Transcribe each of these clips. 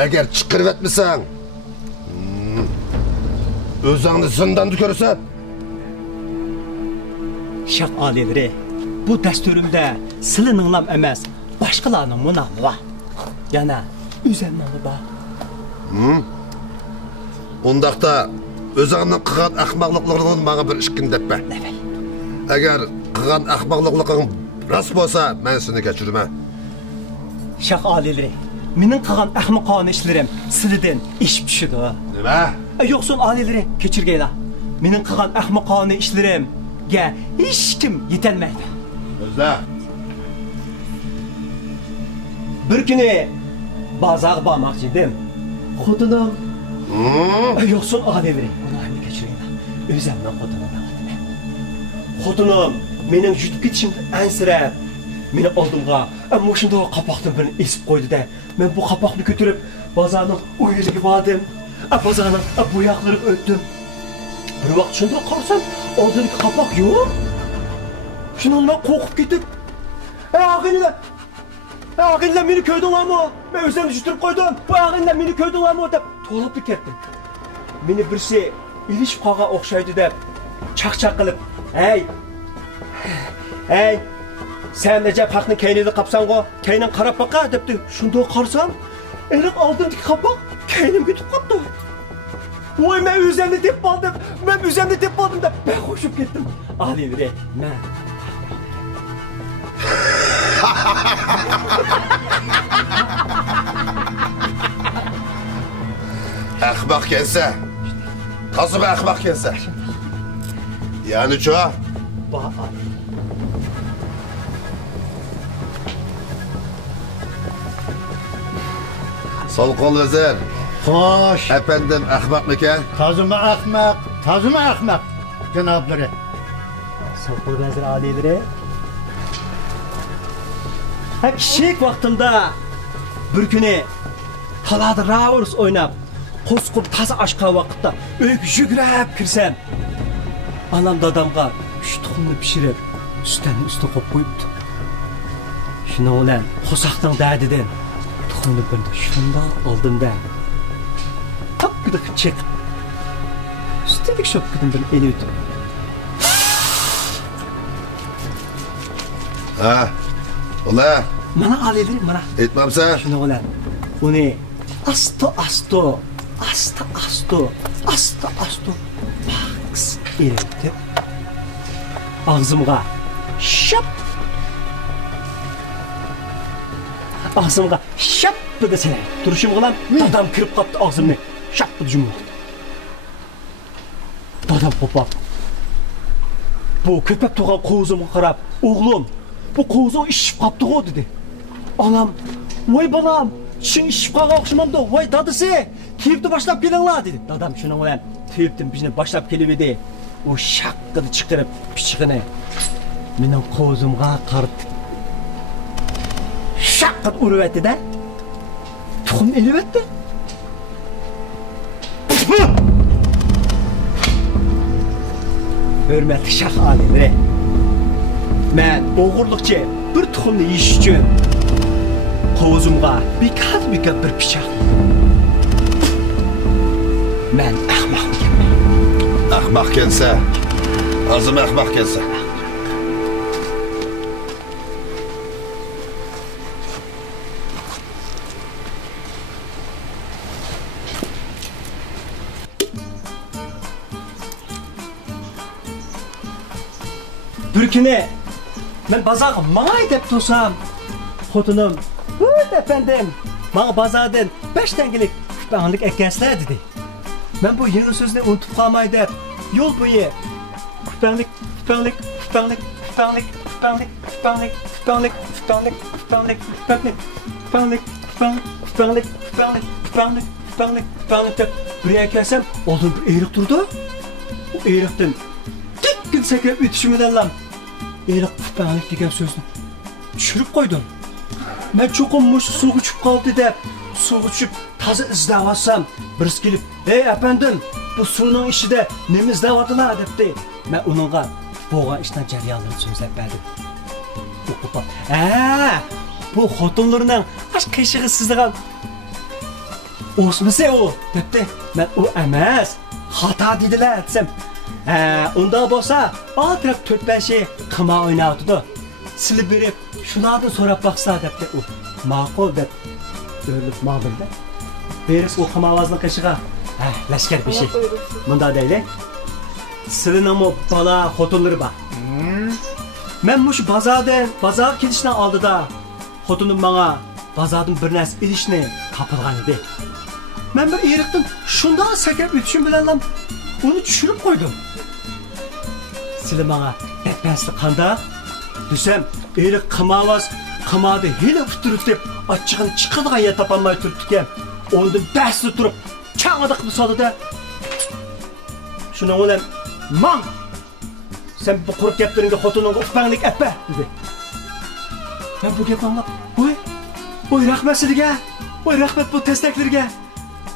Eğer çıkırıp etmişsen, özünü zindanda görürsen. Şah alileri, bu destürümde silin anlam emez, başkalarının mınamı var. Yana, üzemnalı var. Ondaqda özünün qıgan ahmaqlıqlarını bana bir işkin depme. Evet. Eğer qıgan ahmaqlıqların rast bolsa, ben seni geçirmem. Şah alileri, menin qıgan ahmaqana işlerim siliden iş pişidi. Nima? Yoksun alileri, keçirgeyla. Menin qıgan ahmaqana işlerim hiç kim yetelmeydi. Özle. Bir günü bazağa bağmakçıydım. Xotunum. Yoksun alileri, onu hem keçirgeyla. Özemden xotunum. Xotunum, menin jutub ketişimde ensirep. Meni oldumga, ama şunda kapaqdan birini esip koydu da. Ben bu kapaqni götürüp bazarның uyeliga bordim. Bazarның bu yoqlariga o'tdim. Bir vaqt shunda qarsam, oldingi kapaq yo'q. Shundan men qo'rqib ketib, "Ağinlar meni ko'rdinglarmi? Men o'zimni jutirib qo'ydim. Bu ağinlar meni ko'rdinglarmi?" deb to'lib ketdim. Meni birisi ilishib qolgan o'xshaydi deb chaqchaq qilib, "Hey, sen Necep Hak'ın keynini kapsan o, keynin qarab baqa depti. Şunda qarsam, eliq oldindagi qapoq keynim ketib qopti. Voy, men o'zimni deb qoldim. Men o'zimni deb qoldim deb ben qo'shib ketdim. Alibre, men. Ahmaq kelsa, qazib ahmaq kelsa. Yani çoğa? Ba Ali. Sol kol vezir. Hoş. Efendim ahmak mıken? Tazımı ahmak cenabları. Sol kol vezir alileri. Hep kişilik vaxtımda bir günü talada Raurs oynab, qo'sqib taza aşqa vaqtda uyga yugurib kirsam, anam dadamga 3 tuxumni pishirib, üstü qo'yib qo'yibdi. Shuni bilan qo'saqning dadidan tuxumni birni shunda oldimda tapqida chiqib, üstelik shopkidan bir eliydi. Ha, ola. Mana alileri, mana. Etmamsa? Shuni bilan uni asta baks elitib ağzımga şap desene turuşum bilan dadam kirib qopti ağzımni şap jummoqdi. Dadam qo'pab bu köpek tug'an qo'zimga qarab, "O'g'lim, bu qo'zim ishib qopti-ku" dedi. Anam, "Voy balam, Şun işip qağa oxşamamdı, "Voy dadısı, tiyipti başlap kelinglar" dedi. Dadam şunun bilan tiyiptim bizini başlap kelib edi. O şaqqını chiqirib pichig'ini mening qo'zimga qaratdi. Shaqqat urib etdi-da. Tuxum elib etdi. Hurmatli shah olimlari, men o'g'irlikchi bir tuxumni yeyish uchun qo'zimga bekat bir pichoq. Men ahmoqman. Ahmaq kelsa, azim ahmaq kelsa. Bir kuni men bozorga mangay deb tursam, xotinim, "Voy efendim, bana bozordan 5 tangalik kupanlik ekasizlar" dedi. Men bu yeni so'zni unutib qolmay deb yo'l bo'yi kupanlik deb buraya kelsam, oldin bir erik turdi. O erikdan tikkin sekirib o'tishimdan lam erik kupanlik degan so'zni tushirib qo'ydim. Men cho'qinmush suv ichib qoldi deb suv ichib toza izlayapsam, birisi kelib, "Ey efendim, bu suvning ishida nima izlayaptilar" debdi. Men uningga bo'lgan ishdan jarayonlarni so'zlab berdim. Bu xotinlarning ash qishig'i sizdigan Osmasa o debdi. Men o emas. Xata dediler desem. Unda bo'lsa, atraf 4-5 qima o'ynatdi. Silib berib, shulardan so'rab baqsa debdi u. Ma'qul deb o'ylab ma'qulda. Beris o qimavozning qishiga. Lashkar bir şey. Bunda deyli. Sizning mo bala xotinlari bor. Men mush bozor ketishdan oldida xotinim menga bozordan bir narsa ilishni topilgan edi. Men bir eriqdan shunda sakab o'tishim bilan uni tushirib qo'ydim. Sizlar menga aytmaslik qanday? Desam, eriq qimadi hili futurib deb ochig'ini chiqadigan yer topolmay turibdi ekan. Ondan basti turib, chang'ida qilib soldi-da. Shuning bilan "Man, sen bu qurib gaplaringga xotiningga ufanglik appa" dedi. Men bu gapni anglab, "Voy, rahmat sizga. Voy, rahmat bu tastaklarga"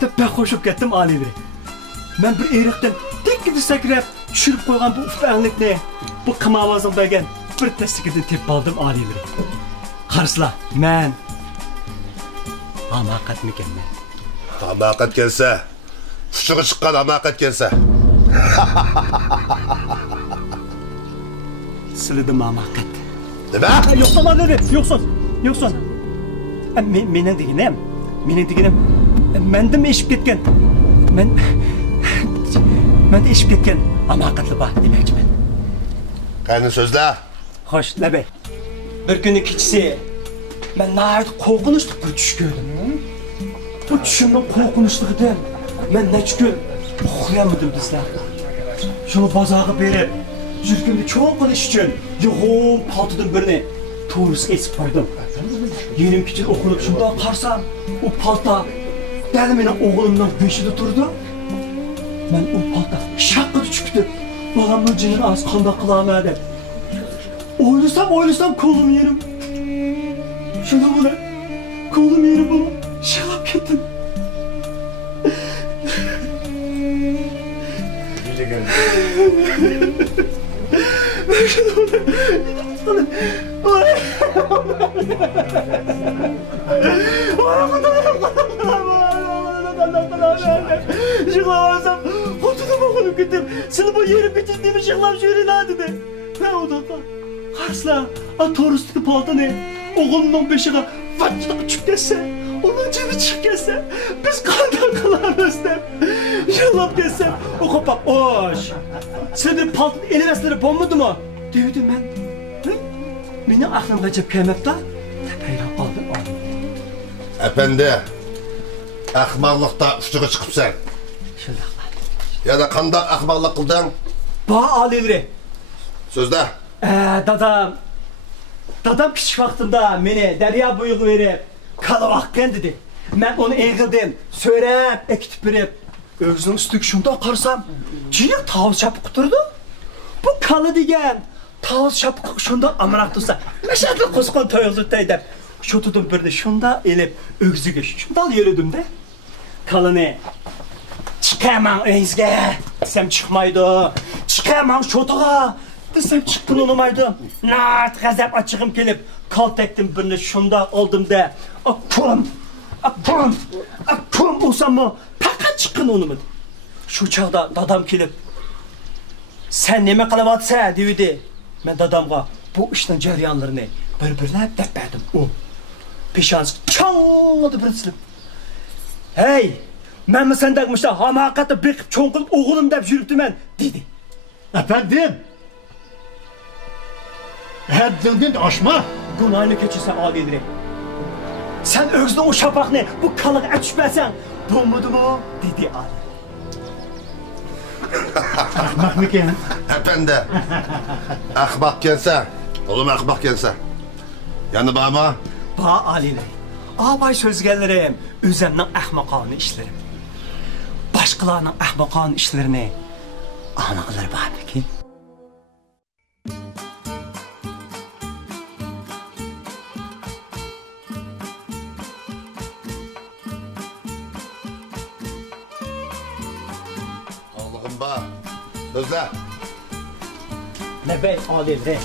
deb qo'shib ketdim olivri. Men bir eriqdan tekkida sakrab tushirib qo'ygan bu ufanglikni, bu qimavozning bergan bir tastakida tepib oldim olivri. Qaraslar, men hamoqatmikanman. Hamoqat kelsa, fushig'i chiqqan hamoqat kelsa. Sizlarning hamoqat. Nima? Yo'qsan olivri, yo'qsan. Mening deganim, mendim eshib ketgan. Men eshib ketgan hamoqatli bor demoqchiman. Qani so'zla. Xo'sh, Labay. Bir kuni kechasi men nahayat qo'rqinchli bir tush ko'rdim. Bu tushimning qo'rqinchligidan men necha kun uxlayolmadim sizlar. Shuni bozorga berib, yuragimni cho'q qilish uchun yo'g'on paltodan birini to'g'risi esib qo'ydim. Yenim kichik o'qilib shunda qarsam, u palto dal mening o'g'limning beshida turdi. Men u palto shaqqida tushibdi. Bolamning jinini az qanday qilaman deb. O'ylasam qo'lim yerim. Shuni bilan qo'lim yerim bo'lib shilab ketdim. Yıklamazsam kutumu okunup gittim. Seni bu yerim bitir demiş yıklam şöyle dedi. Ben odakla. Karsla, torustaki paltanı oğlunun beşiğe vatçıda uçup geçse, onun canı çıkıp geçse, biz kandan kılarız dem. Yıllap geçse, o kapak hoş. Senin paltanın elemesleri bombadı mı? Dedim ben. Benim aklımda cep kıymet da. Tepeyden aldım. Efendi, ahmoqlikda ustiga chiqibsan. Shundaqlar. Yana qanday ahmoqlik qilding? Ba olivri. So'zda. Dadam kichik vaqtimda meni daryo bo'yiga berib, kala vaqtgan dedi. Men uni egildim, so'rab, ekitib berib, o'zining ustiga shunda qarsam, jiyiq tavus chapib turdi. Bu kala degan tavus chapib shunda amroq tursa, mashadli qo'sqon to'yildi deb. Şotudan birde şunda elip ögzüge şunda yürüdüm de. Kalını çıkamam önüzge desem çıkmaydı. Çıkamam şotuğa desem çıktın olmaydı. Nart gazap açığım gelip kal tektim birine şunda oldum de. Akpum olsam mı fakat çıktın olmadı. Şu çağda dadam gelip sen neme kalavatsa dedi. Ben dadamga bu işin ceryanlarını birbirine depperdim o. Peşans çanladı bir silip. Hey, ben mi sendekmişler hamakatı bekip çoğun oğlum deyip yürüptüm ben dedi. Efendim? Haddini aşma. Günahını keçirse adidir. Sen özde o şapakını bu kalığı açmasan bulmadı mı? Dedi Ali. Ahmak mı ki? Efendi, ahmoq kelsa, oğlum ahmoq kelsa. Yani baba. Ba Ali'ler, abay sözgəllərim, özəmdən əhmaqanı işlərim. Başqalarının əhmaqanı işlərini anaqlar var ki. Allah'ım ba, sözlə. Nə bəy Ali'lər?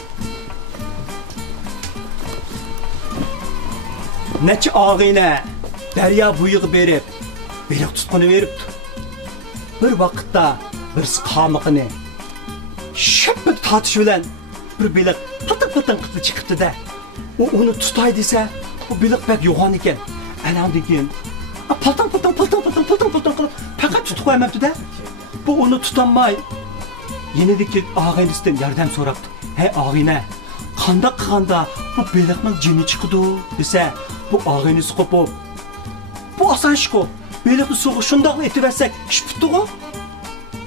Neçə ağı ilə dərya buyuq berib, beliq tutquni veribdi. Bir vaqtda birisi qamiqini shappi tatish bilan bir beliq pıtın qilib chiqibdi-da. O onu tutay desa, bu beliq pek yo'g'on ekan. Anamdan keyin pıtın qilib faqat tutib qo'ymabdi-da. Bu onu tutanmay yenideki ağaynisinden yardım so'rabdi. Hey ağayna, qanday qilganda bu beliqning jini chiqdi desa, bu ağaynisi qo'pib. Bu oson ish-ku. Beliqni suvga shundoq etib bersak, ish bitdi-ku.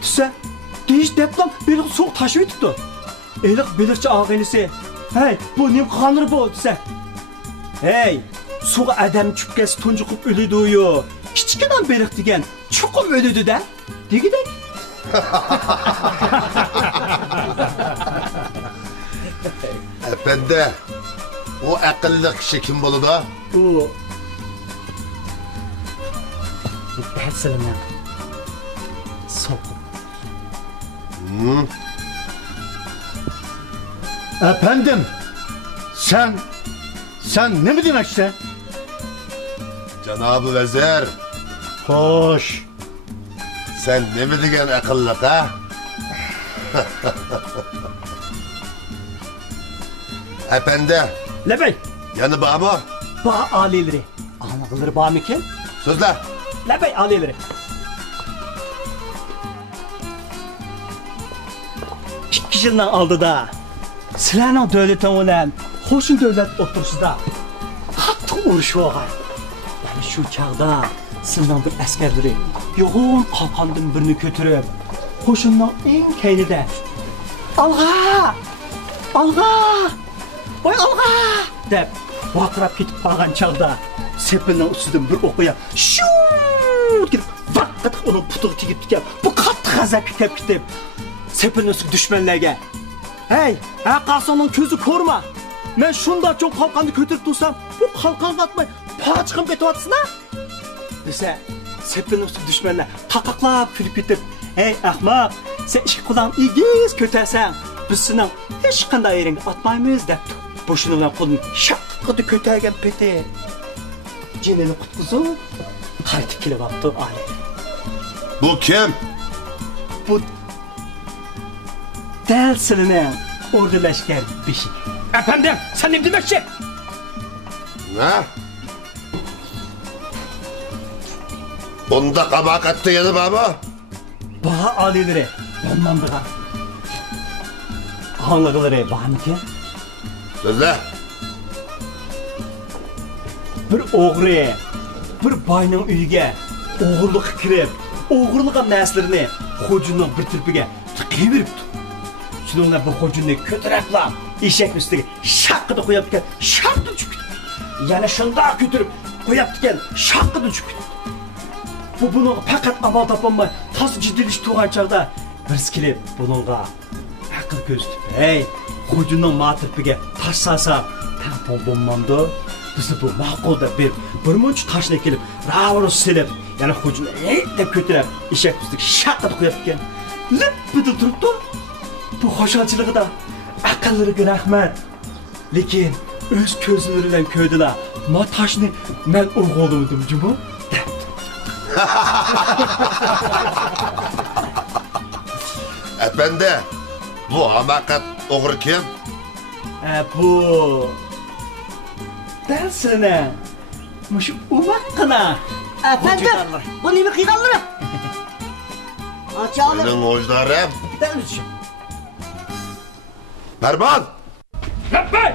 Desa, deyish debdan beliq suvga tashib etibdi. Eliq beliqchi ağaynisi, "Hey, bu nim qilgandir bu?" desa. "Hey, suvga adam tushib ketsa tunjuqib o'ladi-yu. Kichkina beliq degan chuqum o'ladi-da." Degidek. Efendi, o akıllı kişi kim buludu? O dersinden sokup. Efendim, sen ne mi demeksin? Cenab-ı Vezir, Hoş. sen ne mi diyen akıllı ha? Efendi, Lebey, yanı bağ mı? bağ alileri. Anadolu'ları bağ mı ki? Sözle. Lebey alileri. 2 yıldan aldı da. Silahın devletin olan hoşun devlet otursuzda. Hatta uğruş var. Yani şu çağda sınavın bir askerleri yoğun kalkandan birini götürüp hoşundan en keynide "Alğa! Alğa! Vay alğa!" dep vakırap gitip kalgan çağda sepinin üstünden bir okuya şuuuut gidip vakit onun putuğu tikip dikip bu katı gazap gidip sepinin üstü düşmanlarga "Hey, kalsanın közü korma. Ben şunda çok kalkanı götürüp dursam bu kalkan atmay paçkım ketip atsın ha?" dese sepinin üstü düşmanlar kakaqlap külüp gidip "Hey ahmak, sen iki kulağın iyigiz kötersen biz senin hiç qanday yeringni atmaymiz" depti. Boşuna bilan qo'lini shaqqidi ko'targan peti jinini qutqizib qaytib kelyapti Ali. Bu kim? Bu dal silini ordilashgan beshik. Efendim, sen ne demek ki? Ne? Bunda kabak attı yanı baba. Baha alileri, onlandığa. Hanlıqları bağımı ki? Sözle. Bir oğru, bir bayның uyga oğurluq kirib, oğurluğa nəslirini xo'jinning bir tirpiga tiqib beribdi. Shuninglar bu xo'jinni ko'taraqlab, eshak ustiga shaqqida qo'yib ekan, shaqqida tushib ketdi. Yana shundoq ko'tarib qo'yibdi ekan, shaqqida tushib ketdi. Bu bunga faqat amal topolmay, tas jiddilish turgan chaqda birisi kelib bunga aql ko'z tutib, "Hey, xo'jinning matirpiga tash salsa, tampon bo'lmamdi." Bizi bu ma'qul deb berib, bir muncha tashni kelib, ravro silib, yana xo'jini deb ko'tarib, eshak ustiga shaqqida qo'yib ekan. Lipida turibdi. Bu xo'shalchiligida aqllariga rahmat. Lekin o'z ko'zlari bilan ko'rdilar. "Ma tashni men o'g'ildim, juma." debdi. Efendi, bu hamakat oğru kim? Bu dersine şu umakkına. Efendim, bu nemi kıyganları? Açalım. Benim ojdarım. Ben üzüm. Merman! Rabbay!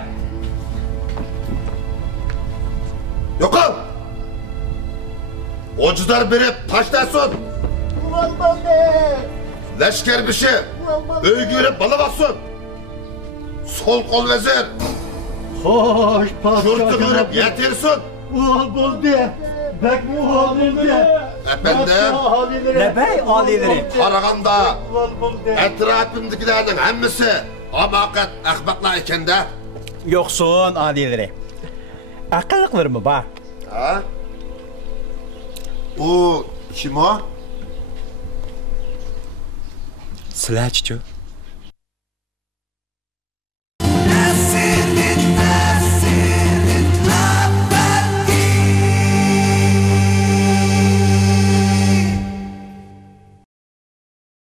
Yok ol! Ocular biri taşlasın. Leşker bir şey. Öygürüp bala baksın. Sol kol vezir. Hoş Şurtu görüp padişahım. yetirsin. Uğal buldu. Bek uğal buldu. Efendim, Lebey alileri. Karaganda Uğal buldu. etrafımdakilerin hemmisi hamakat ahmaklar iken de. Yoksun alileri. Akıllıkları mı var? Ha? O kim o? Silahçı.